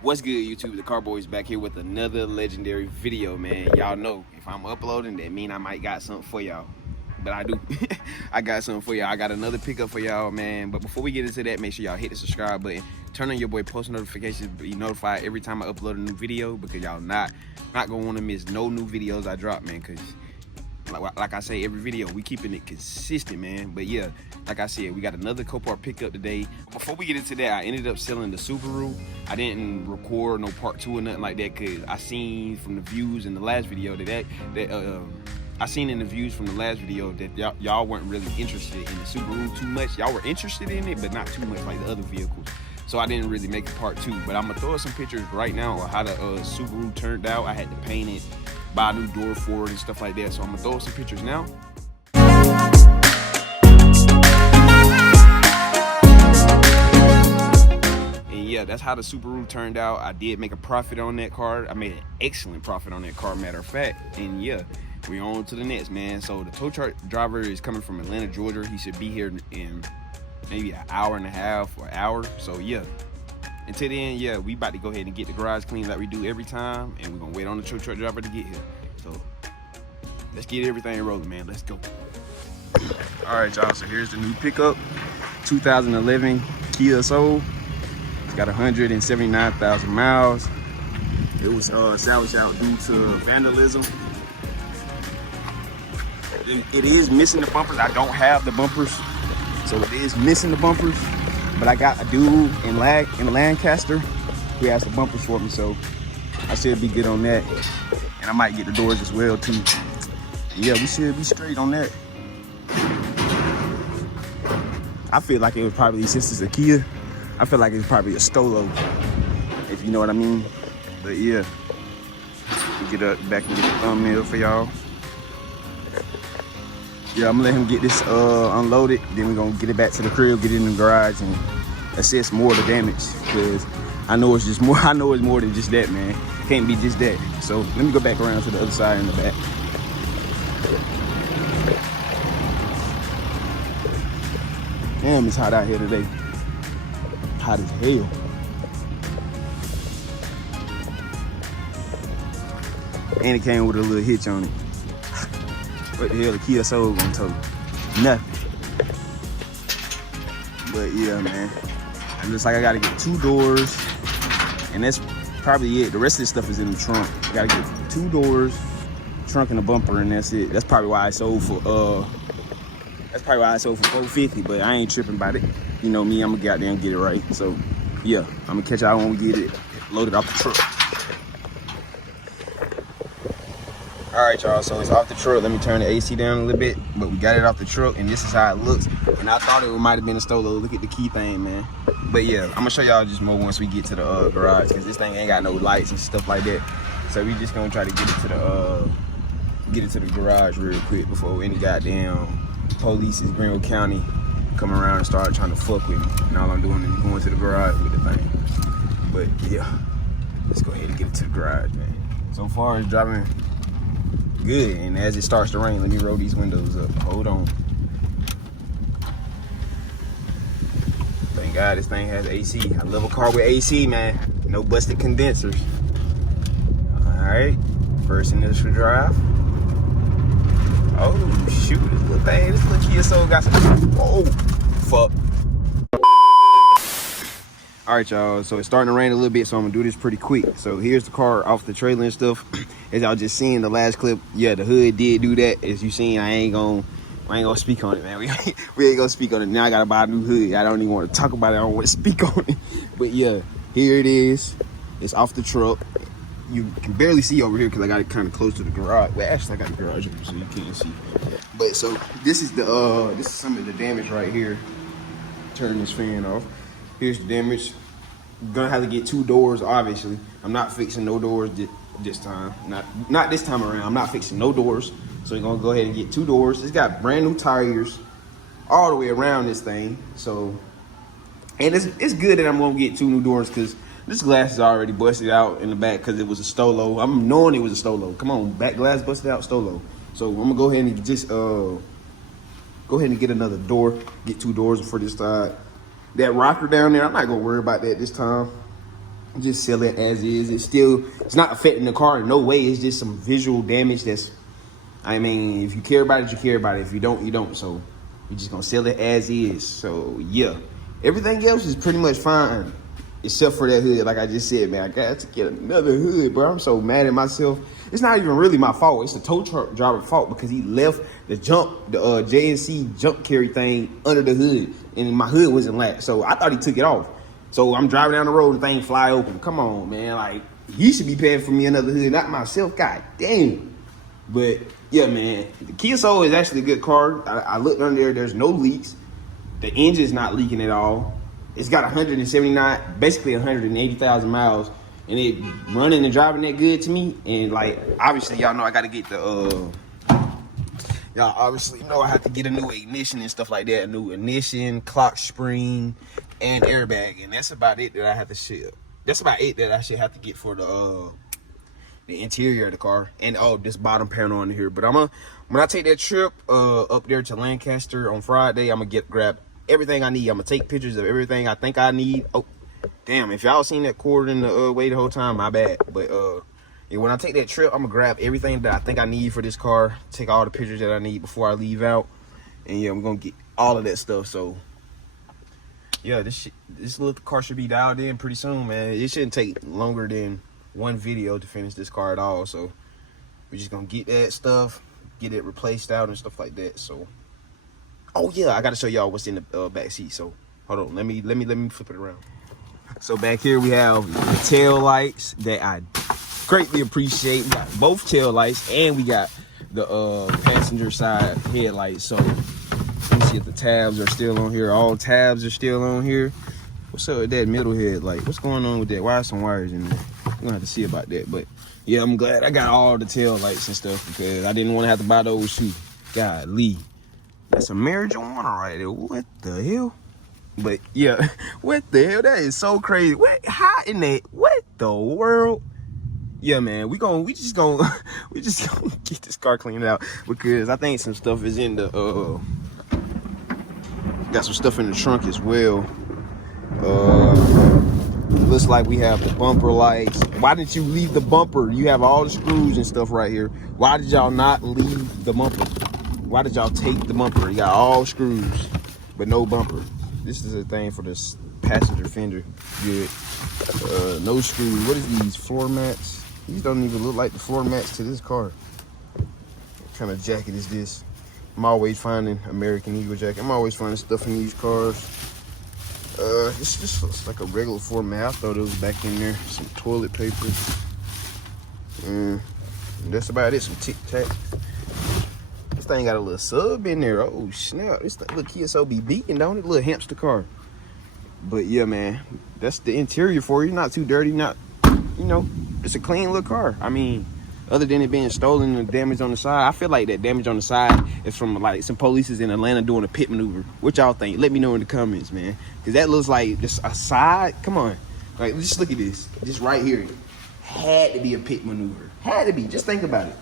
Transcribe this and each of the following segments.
What's good, YouTube? The Car Boys back here with another legendary video, man. Y'all know if I'm uploading, that mean I might got something for y'all. But I do. I got something for y'all. I got another pickup for y'all, man. But before we get into that, make sure y'all hit the subscribe button. Turn on your boy post notifications, be notified every time I upload a new video, because y'all not gonna want to miss no new videos I drop, man. Because like I say every video, we keeping it consistent, man. But yeah, like I said, we got another Copart pickup today. Before we get into that, I ended up selling the Subaru. I didn't record no part 2 or nothing like that, because I seen from the views in the last video that I seen in the views from the last video that y'all weren't really interested in the Subaru too much. Y'all were interested in it, but not too much like the other vehicles. So I didn't really make a part 2, but I'm gonna throw some pictures right now of how the Subaru turned out. I had to paint it, buy a new door for it and stuff like that. So I'm gonna throw some pictures now. And yeah, that's how the Subaru turned out. I did make a profit on that car. I made an excellent profit on that car, matter of fact. And yeah, we're on to the next, man. So the tow truck driver is coming from Atlanta, Georgia. He should be here in maybe an hour and a half or hour. So yeah, until then, yeah, we about to go ahead and get the garage clean like we do every time, and we're gonna wait on the tow truck driver to get here. So let's get everything rolling, man. Let's go. All right, y'all, so here's the new pickup, 2011 Kia Soul. It's got 179,000 miles. It was salvaged out due to vandalism. It is missing the bumpers. I don't have the bumpers, so it is missing the bumpers. But I got a dude in Lancaster who has the bumpers for me, so I should be good on that. And I might get the doors as well too. Yeah, we should be straight on that. I feel like it was probably, since it's a Kia, I feel like it's probably a stolo, if you know what I mean. But yeah, we get up back and get the thumbnail for y'all. Yeah, I'm gonna let him get this unloaded. Then we're gonna get it back to the crib, get it in the garage, and assess more of the damage. Because I know it's just more. I know it's more than just that, man. Can't be just that. So let me go back around to the other side in the back. Damn, it's hot out here today. Hot as hell. And it came with a little hitch on it. What the hell the Kia Soul gonna tow? Nothing. But yeah, man. It looks like I gotta get 2 doors, and that's probably it. The rest of this stuff is in the trunk. I gotta get 2 doors, trunk and a bumper, and that's it. That's probably why I sold for $450, but I ain't tripping about it. You know me, I'm gonna get out there and get it right. So yeah, I'm gonna catch y'all when we get it loaded off the truck. All right, y'all, so it's off the truck. Let me turn the AC down a little bit, but we got it off the truck, and this is how it looks. And I thought it might have been a stolo. Look at the key thing, man. But yeah, I'm gonna show y'all just more once we get to the garage, because this thing ain't got no lights and stuff like that. So we just gonna try to get it to the garage real quick before any goddamn police in Greenville County come around and start trying to fuck with me. And all I'm doing is going to the garage with the thing. But yeah, let's go ahead and get it to the garage, man. So far it's driving good, and as it starts to rain, let me roll these windows up. Hold on. Thank God this thing has AC. I love a car with AC, man. No busted condensers. All right, first initial drive. Oh shoot, this little Kia Soul got some. Oh fuck. All right, y'all, so it's starting to rain a little bit, so I'm gonna do this pretty quick. So here's the car off the trailer and stuff. As y'all just seen the last clip, yeah, the hood did do that. As you seen, I ain't gonna speak on it, man. We ain't gonna speak on it. Now I gotta buy a new hood. I don't even want to talk about it. I don't want to speak on it. But yeah, here it is. It's off the truck. You can barely see over here because I got it kind of close to the garage. Well, actually, I got the garage open so you can't see. But so this is some of the damage right here. Turn this fan off. Here's the damage. Gonna have to get 2 doors, obviously. I'm not fixing no doors this time. Not this time around. I'm not fixing no doors. So we're gonna go ahead and get 2 doors. It's got brand new tires all the way around this thing. So, and it's good that I'm gonna get 2 new doors, because this glass is already busted out in the back because it was a stolo. I'm knowing it was a stolo. Come on, back glass busted out, stolo. So I'm gonna go ahead and just go ahead and get another door. Get 2 doors for this side. That rocker down there, I'm not gonna worry about that this time. Just sell it as is. It's not affecting the car in no way. It's just some visual damage that's, I mean, if you care about it, you care about it. If you don't, you don't. So you're just gonna sell it as is. So yeah, everything else is pretty much fine, except for that hood. Like I just said, man, I got to get another hood, bro. I'm so mad at myself. It's not even really my fault. It's the tow truck driver's fault because he left the JNC jump carry thing under the hood, and my hood wasn't latched. So I thought he took it off. So I'm driving down the road, the thing fly open. Come on, man. Like, he should be paying for me another hood, not myself. God damn. But yeah, man, the Kia Soul is actually a good car. I looked under there. There's no leaks. The engine's not leaking at all. It's got 179, basically 180,000 miles, and it running and driving that good to me. And like, obviously, y'all know I got to get the y'all obviously know I have to get a new ignition and stuff like that. A new ignition, clock spring, and airbag, and that's about it that I have to ship. That's about it that I should have to get for the interior of the car, and this bottom panel on here. But when I take that trip up there to Lancaster on Friday, I'm gonna grab everything I need. I'm gonna take pictures of everything I think I need. Oh damn, if y'all seen that cord in the way the whole time, my bad. But yeah, when I take that trip, I'm gonna grab everything that I think I need for this car, take all the pictures that I need before I leave out, and yeah, I'm gonna get all of that stuff. So yeah, this little car should be dialed in pretty soon, man. It shouldn't take longer than one video to finish this car at all. So we're just gonna get that stuff, get it replaced out and stuff like that. So oh yeah, I gotta show y'all what's in the back seat. So hold on, let me flip it around. So back here we have the tail lights that I greatly appreciate. We got both tail lights, and we got the passenger side headlights. So let me see if the tabs are still on here. All tabs are still on here. What's up with that middle headlight? What's going on with that? Why are some wires in there? We're gonna have to see about that. But yeah, I'm glad I got all the tail lights and stuff because I didn't want to have to buy those too. Golly, that's a marijuana right there. What the hell? But yeah, what the hell? That is so crazy. What? How in that? What the world? Yeah, man, we just gonna get this car cleaned out because I think some stuff is in the got some stuff in the trunk as well. Looks like we have the bumper lights. Why didn't you leave the bumper? You have all the screws and stuff right here. Why did y'all not leave the bumper? Why did y'all take the bumper? You got all screws, but no bumper. This is a thing for this passenger fender. Good. No screws. What is these floor mats? These don't even look like the floor mats to this car. What kind of jacket is this? I'm always finding American Eagle jacket. I'm always finding stuff in these cars. This just looks like a regular floor mat. I thought it was back in there. Some toilet paper. That's about it. Some Tic Tac. This thing got a little sub in there. Oh snap! This little Kia Soul be beating, don't it? Little hamster car. But yeah, man, that's the interior for you. Not too dirty. Not, you know, it's a clean little car. I mean, other than it being stolen and damage on the side, I feel like that damage on the side is from like some police in Atlanta doing a pit maneuver. What y'all think? Let me know in the comments, man. Because that looks like just a side. Come on. Like, just look at this. Just right here. Had to be a pit maneuver. Had to be. Just think about it.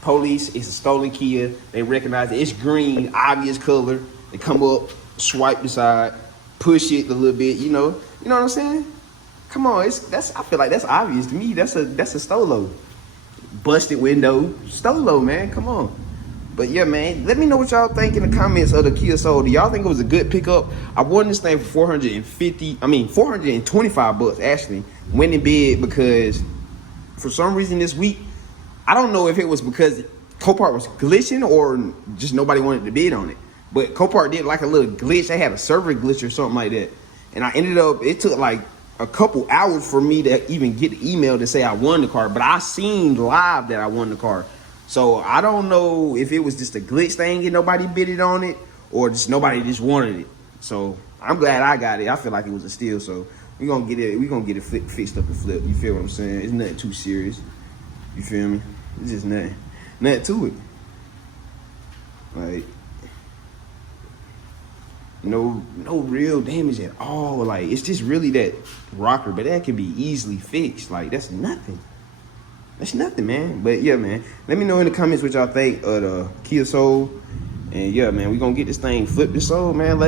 Police, it's a stolen Kia. They recognize it. It's green, obvious color. They come up, swipe the side, push it a little bit, you know what I'm saying? Come on, I feel like that's obvious to me. That's a stolo. Busted window, stolo, man. Come on. But yeah, man, let me know what y'all think in the comments of the Kia Soul. Do y'all think it was a good pickup? I won this thing for $425 actually. Went in bid because for some reason this week, I don't know if it was because COPART was glitching or just nobody wanted to bid on it. But COPART did like a little glitch. They had a server glitch or something like that. And I ended up, it took like a couple hours for me to even get the email to say I won the car. But I seen live that I won the car. So I don't know if it was just a glitch thing and nobody bidded on it or just nobody just wanted it. So I'm glad I got it. I feel like it was a steal. So we're gonna get it fixed up and flipped. You feel what I'm saying? It's nothing too serious. You feel me? It's just nothing to it. Like, no real damage at all. Like, it's just really that rocker, but that can be easily fixed. Like, that's nothing. That's nothing, man. But yeah, man, let me know in the comments what y'all think of the Kia Soul. And yeah, man, we gonna get this thing flipped and sold, man.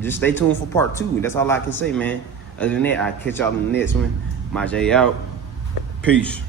Just stay tuned for part 2. That's all I can say, man. Other than that, I'll catch y'all in the next one. My J out. Peace.